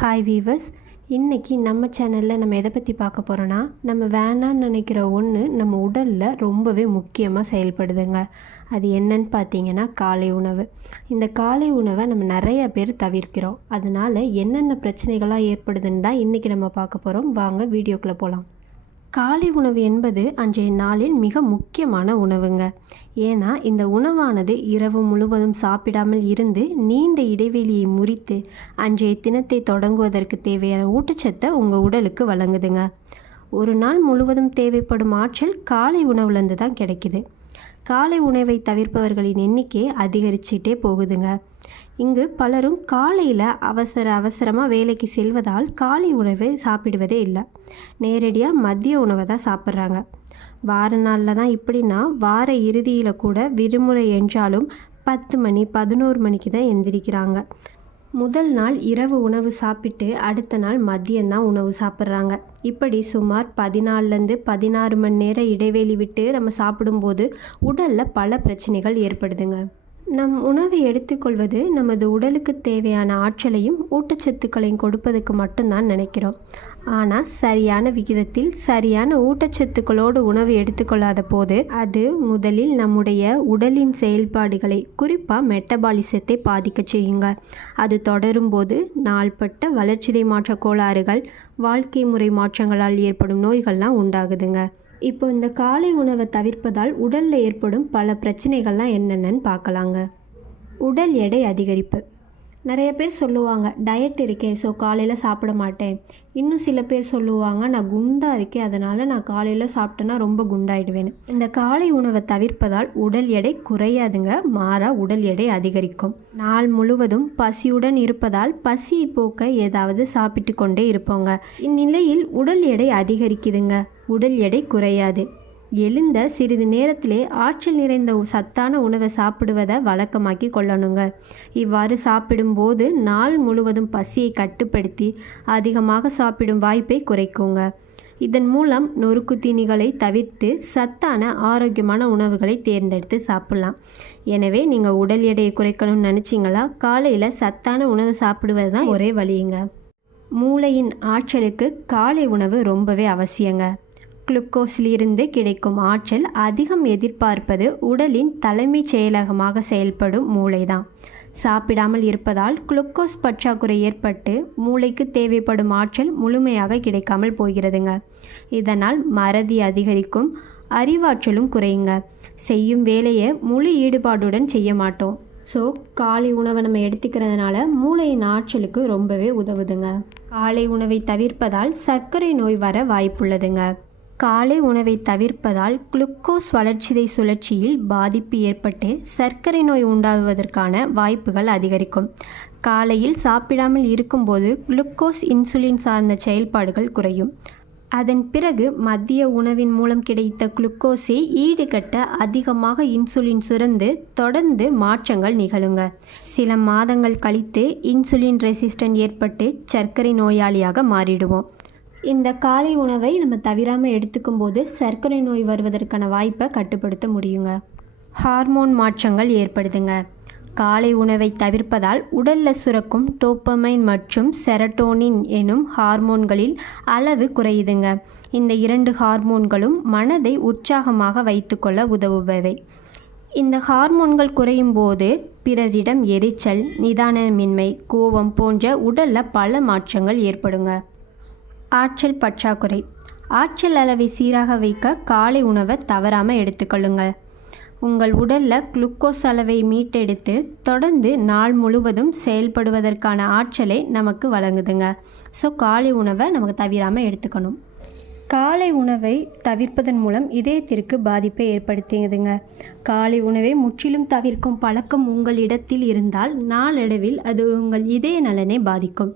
Hi viewers, இன்றைக்கி நம்ம சேனலில் நம்ம எதை பற்றி பார்க்க போகிறோன்னா, நம்ம வேணான்னு நினைக்கிற ஒன்று நம்ம உடலில் ரொம்பவே முக்கியமாக செயல்படுதுங்க. அது என்னன்னு பார்த்தீங்கன்னா காலை உணவு. இந்த காலை உணவை நம்ம நிறைய பேர் தவிர்க்கிறோம். அதனால் என்னென்ன பிரச்சனைகள்லாம் ஏற்படுதுன்னு தான் இன்றைக்கி நம்ம பார்க்க போகிறோம். வாங்க வீடியோக்குள்ளே போகலாம். காலை உணவு என்பது அன்றைய நாளில் மிக முக்கியமான உணவுங்க. ஏன்னா இந்த உணவானது இரவு முழுவதும் சாப்பிடாமல் இருந்து நீண்ட இடைவெளியை முறித்து அன்றைய தினத்தை தொடங்குவதற்கு தேவையான ஊட்டச்சத்தை உங்கள் உடலுக்கு வழங்குதுங்க. ஒரு நாள் முழுவதும் தேவைப்படும் ஆற்றல் காலை உணவுலேருந்து தான் கிடைக்குது. காலை உணவை தவிர்ப்பவர்களின் எண்ணிக்கை அதிகரிச்சுட்டே போகுதுங்க. இங்கு பலரும் காலையில் அவசரமாக வேலைக்கு செல்வதால் காலை உணவை சாப்பிடுவதே இல்லை. நேரடியாக மதிய உணவை தான் சாப்பிட்றாங்க. வார நாளில் தான் இப்படின்னா வார இறுதியில் கூட விடுமுறை என்றாலும் 10 மணி 11 மணிக்கு தான் எந்திரிக்கிறாங்க. முதல் நாள் இரவு உணவு சாப்பிட்டு அடுத்த நாள் மதியம்தான் உணவு சாப்பிட்றாங்க. இப்படி சுமார் 14லேருந்து 16 மணி நேரம் இடைவெளி விட்டு நம்ம சாப்பிடும்போது உடலில் பல பிரச்சனைகள் ஏற்படுதுங்க. நம் உணவை எடுத்துக்கொள்வது நமது உடலுக்கு தேவையான ஆற்றலையும் ஊட்டச்சத்துக்களையும் கொடுப்பதுக்கு மட்டும்தான் நினைக்கிறோம். ஆனால் சரியான விகிதத்தில் சரியான ஊட்டச்சத்துக்களோடு உணவு எடுத்துக்கொள்ளாத போது அது முதலில் நம்முடைய உடலின் செயல்பாடுகளை குறிப்பாக மெட்டபாலிசத்தை பாதிக்க செய்யுங்க. அது தொடரும் போது நாள்பட்ட வளர்சிதை மாற்ற கோளாறுகள், வாழ்க்கை முறை மாற்றங்களால் ஏற்படும் நோய்கள்லாம் உண்டாகுதுங்க. இப்போ இந்த காலை உணவை தவிர்ப்பதால் உடலில் ஏற்படும் பல பிரச்சனைகள்லாம் என்னென்னு பார்க்கலாங்க. உடல் எடை அதிகரிப்பு. நிறைய பேர் சொல்லுவாங்க டயட் இருக்கேன், ஸோ காலையில் சாப்பிட மாட்டேன். இன்னும் சில பேர் சொல்லுவாங்க நான் குண்டாக இருக்கேன், அதனால் நான் காலையில் சாப்பிட்டேன்னா ரொம்ப குண்டாயிடுவேன். இந்த காலை உணவை தவிர்ப்பதால் உடல் எடை குறையாதுங்க, மாறா உடல் எடை அதிகரிக்கும். நாள் முழுவதும் பசியுடன் இருப்பதால் பசியை போக்க ஏதாவது சாப்பிட்டு கொண்டே இருப்போங்க. இந்நிலையில் உடல் எடை அதிகரிக்குதுங்க, உடல் எடை குறையாது. எழுந்த சிறிது நேரத்திலே ஆற்றல் நிறைந்த சத்தான உணவை சாப்பிடுவதை வழக்கமாக்கி கொள்ளணுங்க. இவ்வாறு சாப்பிடும்போது நாள் முழுவதும் பசியை கட்டுப்படுத்தி அதிகமாக சாப்பிடும் வாய்ப்பை குறைக்குங்க. இதன் மூலம் நொறுக்கு தீனிகளை தவிர்த்து சத்தான ஆரோக்கியமான உணவுகளை தேர்ந்தெடுத்து சாப்பிட்லாம். எனவே நீங்கள் உடல் எடையை குறைக்கணும்னு நினச்சிங்களா, காலையில் சத்தான உணவு சாப்பிடுவது தான் ஒரே வழியுங்க. மூளையின் ஆற்றலுக்கு காலை உணவு ரொம்பவே அவசியங்க. குளுக்கோஸிலிருந்து கிடைக்கும் ஆற்றல் அதிகம் எதிர்பார்ப்பது உடலின் தலைமைச் செயலகமாக செயல்படும் மூளைதான். சாப்பிடாமல் இருப்பதால் குளுக்கோஸ் பற்றாக்குறை ஏற்பட்டு மூளைக்கு தேவைப்படும் ஆற்றல் முழுமையாக கிடைக்காமல் போகிறதுங்க. இதனால் மறதி அதிகரிக்கும், அறிவாற்றலும் குறையுங்க. செய்யும் வேலையை முழு ஈடுபாடுடன் செய்ய மாட்டோம். ஸோ காலை உணவை நம்ம எடுத்துக்கிறதுனால மூளையின் ஆற்றலுக்கு ரொம்பவே உதவுதுங்க. காலை உணவை தவிர்ப்பதால் சர்க்கரை நோய் வர வாய்ப்புள்ளதுங்க. காலை உணவை தவிர்ப்பதால் குளுக்கோஸ் வளர்சிதை சுழற்சியில் பாதிப்பு ஏற்பட்டு சர்க்கரை நோய் உண்டாகுவதற்கான வாய்ப்புகள் அதிகரிக்கும். காலையில் சாப்பிடாமல் இருக்கும்போது குளுக்கோஸ் இன்சுலின் சார்ந்த செயல்பாடுகள் குறையும். அதன் பிறகு மதிய உணவின் மூலம் கிடைத்த குளுக்கோஸை ஈடுகட்ட அதிகமாக இன்சுலின் சுரந்து தொடர்ந்து மாற்றங்கள் நிகழுங்க. சில மாதங்கள் கழித்து இன்சுலின் ரெசிஸ்டன்ட் ஏற்பட்டு சர்க்கரை நோயாளியாக மாறிடுவோம். இந்த காலை உணவை நம்ம தவிராமல் எடுத்துக்கும்போது சர்க்கரை நோய் வருவதற்கான வாய்ப்பை கட்டுப்படுத்த முடியுங்க. ஹார்மோன் மாற்றங்கள் ஏற்படுதுங்க. காலை உணவை தவிர்ப்பதால் உடலில் சுரக்கும் டோப்பமைன் மற்றும் செரட்டோனின் எனும் ஹார்மோன்களில் அளவு குறையுதுங்க. இந்த 2 ஹார்மோன்களும் மனதை உற்சாகமாக வைத்துக்கொள்ள உதவுபவை. இந்த ஹார்மோன்கள் குறையும் போது பிறரிடம் எரிச்சல், நிதானமின்மை, கோபம் போன்ற உடலில் பல மாற்றங்கள் ஏற்படுங்க. ஆற்றல் பற்றாக்குறை. ஆற்றல் அளவை சீராக வைக்க காலை உணவை தவறாமல் எடுத்துக்கொள்ளுங்க. உங்கள் உடலில் குளுக்கோஸ் அளவை மீட்டெடுத்து தொடர்ந்து நாள் முழுவதும் செயல்படுவதற்கான ஆற்றலை நமக்கு வழங்குதுங்க. ஸோ காலை உணவை நமக்கு தவிராமல் எடுத்துக்கணும். காலை உணவை தவிர்ப்பதன் மூலம் இதயத்திற்கு பாதிப்பை ஏற்படுத்துதுங்க. காலை உணவை முற்றிலும் தவிர்க்கும் பழக்கம் உங்களிடத்தில் இருந்தால் நாளடைவில் அது உங்கள் இதய நலனை பாதிக்கும்.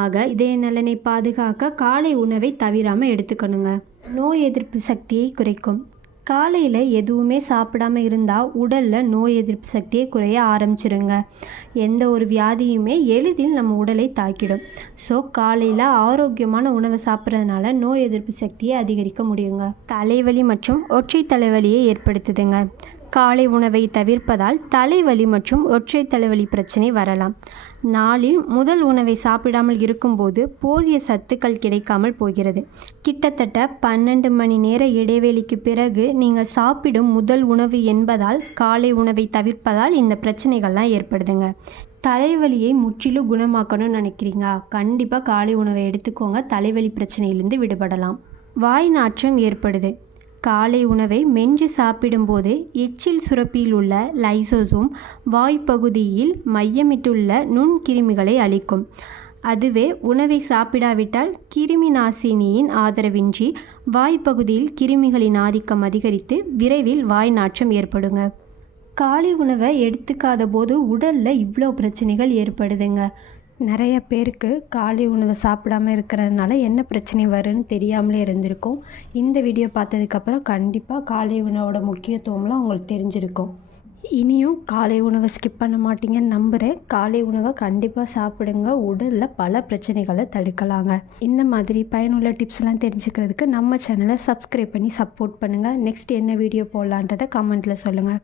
ஆக இதய நலனை பாதுகாக்க காலை உணவை தவிராமல் எடுத்துக்கணுங்க. நோய் எதிர்ப்பு சக்தியை குறைக்கும். காலையில் எதுவுமே சாப்பிடாமல் இருந்தால் உடலில் நோய் எதிர்ப்பு சக்தியை குறைய ஆரம்பிச்சிருங்க. எந்த ஒரு வியாதியுமே எளிதில் நம்ம உடலை தாக்கிடும். ஸோ காலையில் ஆரோக்கியமான உணவை சாப்பிட்றதுனால நோய் எதிர்ப்பு சக்தியை அதிகரிக்க முடியுங்க. தலைவலி மற்றும் ஒற்றை தலைவலியை ஏற்படுத்துதுங்க. காலை உணவை தவிர்ப்பதால் தலைவலி மற்றும் ஒற்றை தலைவலி பிரச்சனை வரலாம். நாளில் முதல் உணவை சாப்பிடாமல் இருக்கும்போது போதிய சத்துக்கள் கிடைக்காமல் போகிறது. கிட்டத்தட்ட 12 மணி நேர இடைவெளிக்கு பிறகு நீங்கள் சாப்பிடும் முதல் உணவு என்பதால் காலை உணவை தவிர்ப்பதால் இந்த பிரச்சனைகள்லாம் ஏற்படுதுங்க. தலைவலியை முற்றிலும் குணமாக்கணும்னு நினைக்கிறீங்க, கண்டிப்பாக காலை உணவை எடுத்துக்கோங்க. தலைவலி பிரச்சனையிலிருந்து விடுபடலாம். வாய் நாற்றம் ஏற்படுது. காலை உணவை மென்று சாப்பிடும்போது எச்சில் சுரப்பியில் உள்ள லைசோசோம் வாய்ப்பகுதியில் மையமிட்டுள்ள நுண்கிருமிகளை அழிக்கும். அதுவே உணவை சாப்பிடாவிட்டால் கிருமி நாசினியின் ஆதரவின்றி வாய்ப்பகுதியில் கிருமிகளின் ஆதிக்கம் அதிகரித்து விரைவில் வாய் நாற்றம் ஏற்படுங்க. காலை உணவை எடுத்துக்காத போது உடலில் இவ்வளோ பிரச்சனைகள் ஏற்படுதுங்க. நிறைய பேருக்கு காலை உணவை சாப்பிடாமல் இருக்கிறதுனால என்ன பிரச்சனை வரும்னு தெரியாமலே இருந்திருக்கும். இந்த வீடியோ பார்த்ததுக்கப்புறம் கண்டிப்பாக காலை உணவோட முக்கியத்துவம்லாம் உங்களுக்கு தெரிஞ்சிருக்கும். இனியும் காலை உணவை ஸ்கிப் பண்ண மாட்டீங்கன்னு நம்புகிறேன். காலை உணவை கண்டிப்பாக சாப்பிடுங்க, உடலில் பல பிரச்சனைகளை தடுக்கலாங்க. இந்த மாதிரி பயனுள்ள டிப்ஸ்லாம் தெரிஞ்சுக்கிறதுக்கு நம்ம சேனலை சப்ஸ்கிரைப் பண்ணி சப்போர்ட் பண்ணுங்கள். நெக்ஸ்ட் என்ன வீடியோ போடலான்றதை கமெண்ட்டில் சொல்லுங்கள்.